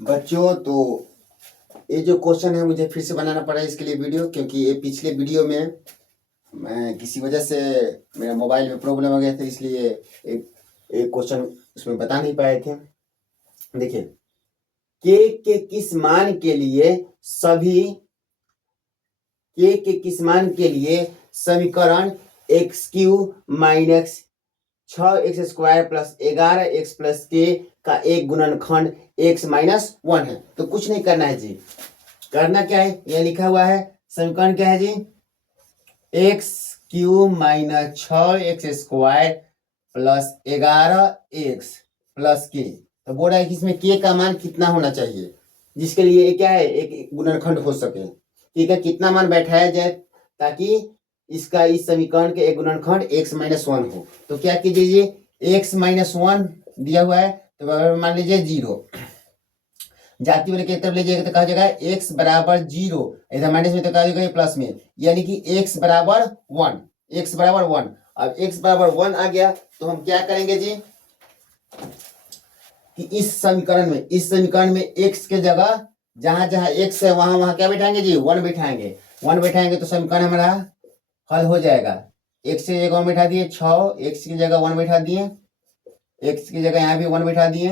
बच्चों, तो ये जो क्वेश्चन है मुझे फिर से बनाना पड़ा इसके लिए वीडियो, क्योंकि ये पिछले वीडियो में मैं किसी वजह से मेरा मोबाइल में प्रॉब्लम हो गया था, इसलिए एक क्वेश्चन उसमें बता नहीं पाए थे। देखिए, के किस मान के लिए समीकरण x Q minus 6x² plus 11x plus के का एक गुणनखंड x माइनस 1 है। तो कुछ नहीं करना है जी, करना क्या है, यह लिखा हुआ है समीकरण क्या है जी, x³ minus 6x² plus 11x plus के। तो बोल रहा है कि इसमें के का मान कितना होना चाहिए, जिसके लिए क्या है एक गुणनखंड हो सके। ठीक है, कितना मान बैठाया जाए ताकि इसका इस समीकरण के एक गुणनखंड x माइनस 1 हो। तो क्या कीजिए, x माइनस 1 दिया हुआ है तो मान लीजिए 0, जाती वाले की तरफ लीजिएगा तो कहा जाएगा x बराबर 0, इधर माइनस में तो कहा जाएगा प्लस में, यानी कि x बराबर 1, x बराबर 1। अब x बराबर 1 आ गया तो हम क्या करेंगे जी कि इस समीकरण में x के जगह जहां जहां x है वहां वहां क्या बैठाएंगे जी, 1 बैठाएंगे। 1 बैठाएंगे तो समीकरण हमारा हल हो जाएगा। x की जगह 1 बैठा दिए, 6 x की जगह 1 बैठा दिए, x की जगह यहाँ भी 1 बैठा दिए,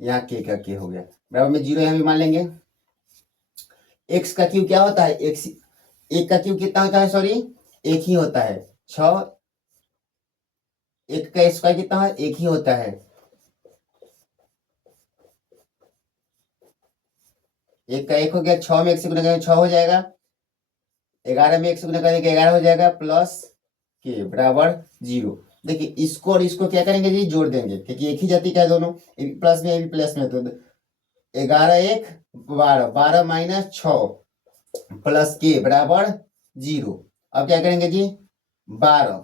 यहाँ के का के हो गया बराबर में 0, यहाँ भी मान लेंगे। x का क्यू क्या होता है, x एक का क्यू कितना होता है, सॉरी एक ही होता है, 6, एक का स्क्वायर कितना है, एक ही होता है, एक का एक हो गया, 6 में 1 से गुना करेंगे 6 हो जाएगा, 11 में 1 से गुना करेंगे 11 हो जाएगा, प्लस के बराबर 0। देखिए इसको और इसको क्या करेंगे जी, जोड़ देंगे, क्योंकि एक ही जाति का है दोनों, प्लस में प्लस में, तो 11 1 12, 12 माइनस 6 प्लस के बराबर 0। अब क्या करेंगे जी, 12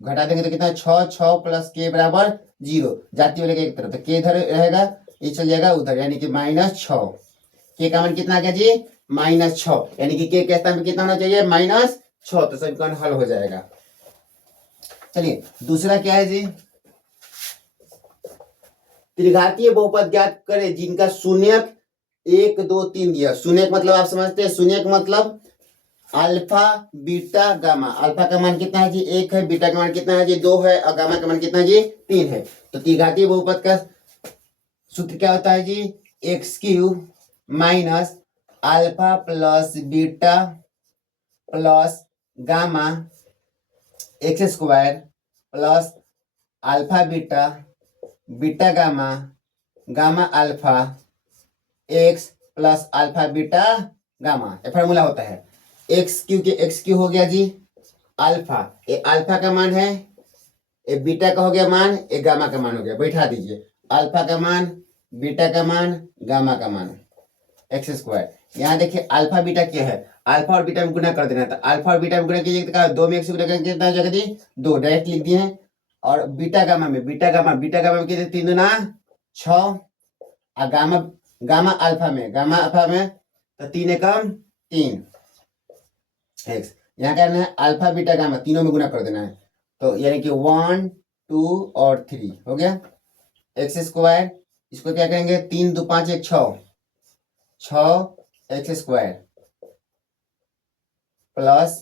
घटा देंगे तो कितना, 6 6 प्लस के बराबर 0, जाती वाले एक तरफ, तो के इधर रहेगा, ये चल जाएगा उधर, यानी कि -6। के का मान कितना आ गया जी, -6, यानी कि के स्थान में कितना होना चाहिए, -6। तो समीकरण हल हो जाएगा। चलिए दूसरा क्या है जी, त्रिघातीय बहुपद ज्ञात करें जिनका शून्यक 1 2 3 दिया। शून्यक मतलब आप समझते हैं, शून्यक मतलब अल्फा बीटा गामा। अल्फा का मान कितना है जी, 1 है, बीटा का मान कितना है जी, 2 है, और गामा का मान कितना है जी, 3 है। तो त्रिघातीय बहुपद का सूत्र क्या होता है जी, x³ minus alpha plus beta plus gamma x² plus alpha beta beta gamma gamma alpha x plus alpha beta gamma, ये फॉर्मूला होता है। x³ हो गया जी अल्फा, ये अल्फा का मान है, ये बीटा का हो गया मान, ये गामा का मान हो गया, बैठा दीजिए अल्फा का मान, बीटा का मान, गामा का मान, x²। यहाँ देखिए अल्फा बीटा क्या है, अल्फा और बीटा में गुना कर देना था, अल्फा और बीटा में गुना कीजिए तो 2 में 1 से गुना करके कितना हो जाएगा जी, 2 डायरेक्ट लिख दिए हैं। और बीटा गामा में कितने 3 दूना 6, और गामा अल्फा में तो 3 एकम 3 x। यहाँ करना है अल्फा बीटा गामा तीनों में गुना कर देना है, तो यानी कि 1 2 और 3 हो गया x²। इसको क्या करेंगे, 3 2 5 1 6 6x² प्लस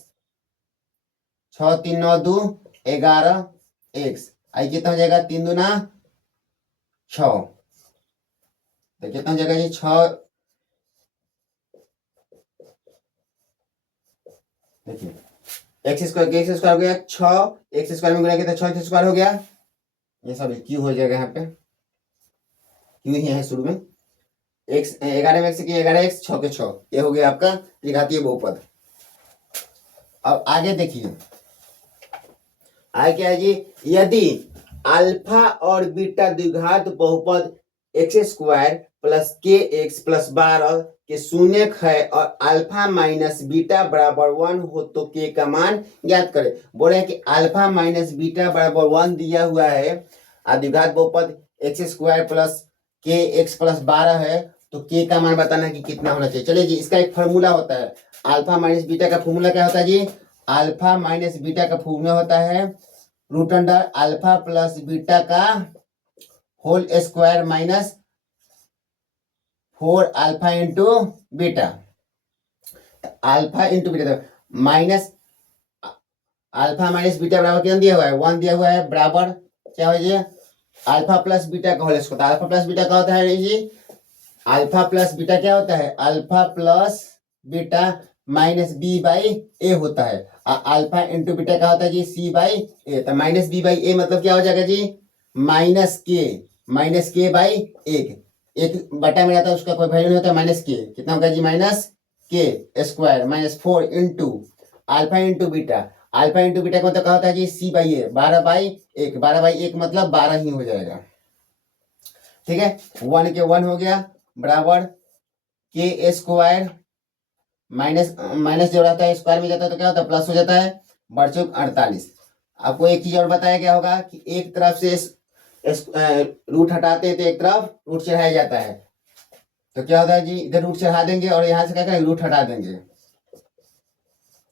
6 3 9 2 11x, आई कितना हो जाएगा, 3 दूना 6, तो कितना हो जाएगा जी 6। देखिए x² हो गया 6, x² में गुना किया तो 6x² हो गया, ये सब क्यू हो जाएगा, यहाँ पे क्यू ही है शुरू में, x 11 में 1 से 11x 6 के 6, ये हो गया आपका त्रिघातीय बहुपद। अब आगे देखिए, आगे क्या है जी, यदि अल्फा और बीटा द्विघात बहुपद x² प्लस kx प्लस 12 के शून्यक है और अल्फा माइनस बीटा बराबर 1 हो तो k का मान ज्ञात करें। बोले कि अल्फा माइनस बीटा बराबर 1 दिया हुआ है और द्विघात बहुपद x² प्लस kx प्लस 12 है, तो k का मान बताना है कि कितना होना चाहिए। चलिए जी, इसका एक फॉर्मूला होता है, अल्फा माइनस बीटा का फॉर्मूला क्या होता है जी, अल्फा माइनस बीटा का फॉर्मूला होता है √अंडर अल्फा प्लस बीटा का whole square minus 4 alpha into beta, alpha into beta minus alpha minus beta बराबर कितना दिया हुआ है 1 दिया हुआ है, बराबर क्या हो जाए अल्फा प्लस बीटा का whole square. Alpha plus beta क्या होता है जी, अल्फा प्लस बीटा क्या होता है, alpha plus beta minus B by A होता है। अल्फा इंटू बीटा क्या होता है जी, सी बाई ए। तो माइनस बी बाई ए मतलब क्या हो जाएगा जी, माइनस के बाई एक, एक बटा में रहता है उसका कोई वैल्यू नहीं होता, माइनस के कितना होगा जी, माइनस के square minus 4 into alpha into beta. Alpha into beta का मतलब क्या होता है जी, सी बाई ए, 12/1, 12/1 मतलब 12 ही हो जाएगा। ठीक है, 1 के 1 हो गया, बराबर के स्क्वायर माइनस माइनस जो रहता है स्क्वायर में जाता है तो क्या होता है, प्लस हो जाता है, बड़चौक 48। आपको एक चीज और बताया गया होगा कि एक तरफ से रूट हटाते हैं तो एक तरफ रूट चढ़ाया जाता है, तो क्या होता है जी, इधर रूट चढ़ा देंगे और यहाँ से क्या करेंगे, रूट हटा देंगे।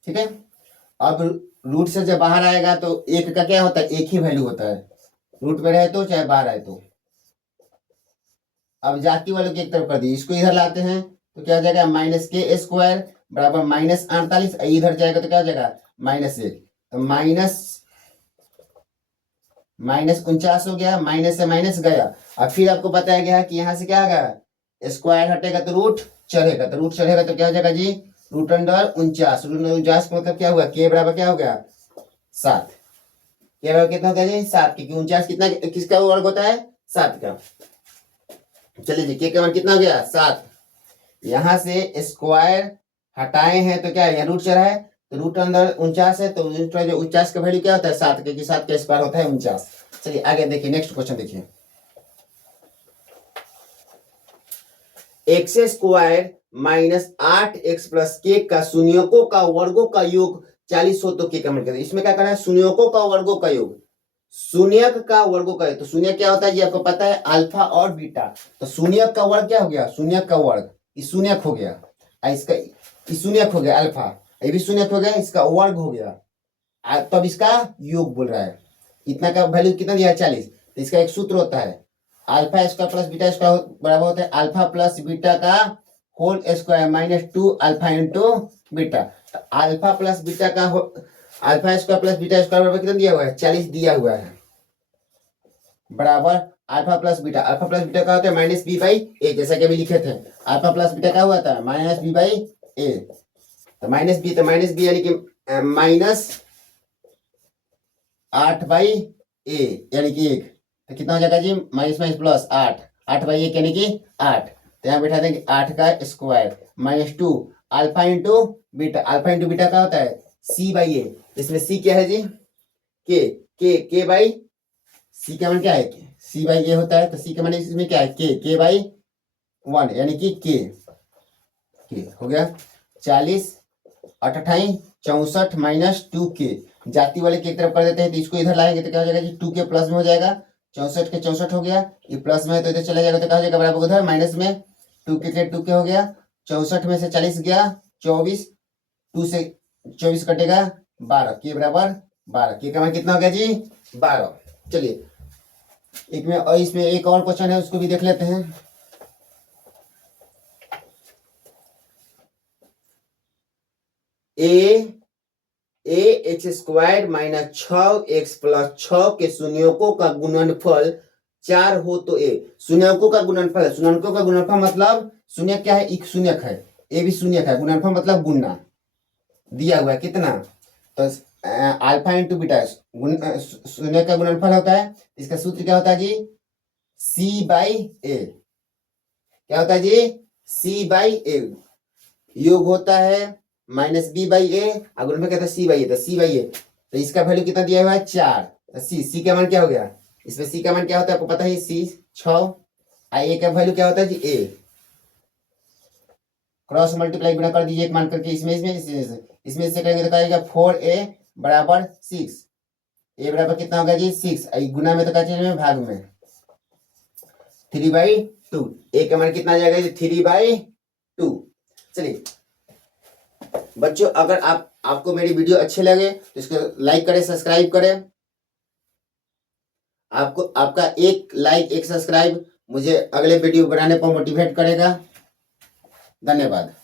ठीक है, अब रूट से जब बाहर आएगा तो एक का क्या होता है, एक ही वैल्यू होता है, रूट में रहे तो चाहे बाहर आए तो। अब जाति वालों की एक तरफ कर दी, इसको इधर लाते हैं तो क्या हो जाएगा, माइनस के स्क्वायर बराबर माइनस 48, इधर जाएगा तो क्या हो जाएगा, -1, तो माइनस 49 हो गया, माइनस से माइनस गया। अब फिर आपको बताया गया कि यहाँ से क्या होगा, स्क्वायर हटेगा तो रूट चढ़ेगा, तो रूट चढ़ेगा तो क्या हो जाएगा जी, रूट अंडर 49, रूट अंडर 49 का मतलब क्या हुआ, के बराबर क्या हो गया 7, के बराबर कितना होगा जी 7, क्योंकि 49 कितना किसका वर्ग होता है, 7 का। चलिए जी, के मान कितना हो गया 7। यहां से स्क्वायर हटाए हैं तो क्या है, रूट चढ़ा है तो रूट अंदर 49 है, तो जो 49 का वैल्यू क्या होता है 7, क्योंकि 7 का स्क्वायर होता है 49। चलिए आगे देखिए, नेक्स्ट क्वेश्चन देखिए, x square minus 8x plus के का शून्यकों का वर्गों का योग 40 हो तो के का मान करें। इसमें क्या करना है, शून्यकों का वर्गों का योग, शून्यक का वर्गों का योग। तो शून्य क्या होता है जी, आपको पता है अल्फा और बीटा, तो शून्यक का वर्ग क्या हो गया, शून्यक का वर्ग, ये शून्यक हो गया, इसका ये शून्यक हो गया अल्फा, ये भी शून्यक हो गया, इसका वर्ग हो गया, तब इसका योग बोल रहा है। इतना का वैल्यू कितना दिया है 40, तो इसका एक सूत्र होता है, alpha square plus beta square बराबर होता है अल्फा प्लस बीटा का whole square -2 alpha into beta. Alpha plus beta का alpha square plus beta square बराबर कितना दिया हुआ है, 40 दिया हुआ है, बराबर alpha plus beta. Alpha plus beta का होता है -b/a, जैसा कि अभी लिखे थे, अल्फा प्लस बीटा का हुआ था -b/a, तो -b, तो -b यानी कि -8/a यानी कि 1, तो कितना हो जाएगा जी, माइनस माइनस प्लस 8, 8/1 यानी कि 8, तो यहाँ बैठा देंगे 8 का square -2 alpha into beta. Alpha into beta का होता है c/a, इसमें c क्या है जी, के बाई सी का मान क्या है, c/a होता है, तो c का मान इसमें क्या है, k/1 यानी कि के हो गया 40, 88, 64 -2k। जाति वाले की एक तरफ कर देते हैं, तो इसको इधर लाएंगे तो क्या हो जाएगा जी, 2k प्लस में हो जाएगा, 64 के 64 हो गया, ये प्लस में है तो इधर चला जाएगा तो क्या हो जाएगा, बराबर उधर माइनस में 2k के 2k हो गया, 64 में से 40 गया 24, 2 से 24 कटेगा 12, के बराबर 12, के का मान कितना हो गया जी 12। चलिए एक में और इसमें एक और क्वेश्चन है, उसको भी देख लेते हैं। x square minus 6x plus 6 के शून्यकों का गुणनफल 4 हो तो a। शून्यकों का गुणनफल है, शून्यकों का गुणनफल मतलब शून्य क्या है, एक शून्यक है, ए भी शून्यक है, गुणनफल मतलब गुणना दिया हुआ है कितना, तो अल्फा इंटू बीटा शून्य का गुणनफल होता है, इसका सूत्र क्या होता है जी, c/a, क्या होता है जी, c/a, योग होता है -b/a, अगर में कहता है c/a, तो c/a, तो इसका वैल्यू कितना दिया हुआ है 4, तो c का मान क्या हो गया, इसमें c का मान क्या होता है आपको पता है, c 6, a का वैल्यू क्या होता है जी a, क्रॉस मल्टीप्लाई गुणा कर दीजिए एक मान करके, इसमें से करेंगे तो क्या आएगा 4a बराबर 6, a बराबर कितना होगा जी 6, गुना में तो क्या चीज में भाग में 3/2, a का मान कितना आ जाएगा जी 3/2। चलिए बच्चों, अगर आपको मेरी वीडियो अच्छे लगे तो इसको लाइक करें, सब्सक्राइब करें। आपका एक लाइक एक सब्सक्राइब मुझे अगले वीडियो बनाने पर मोटिवेट करेगा। धन्यवाद।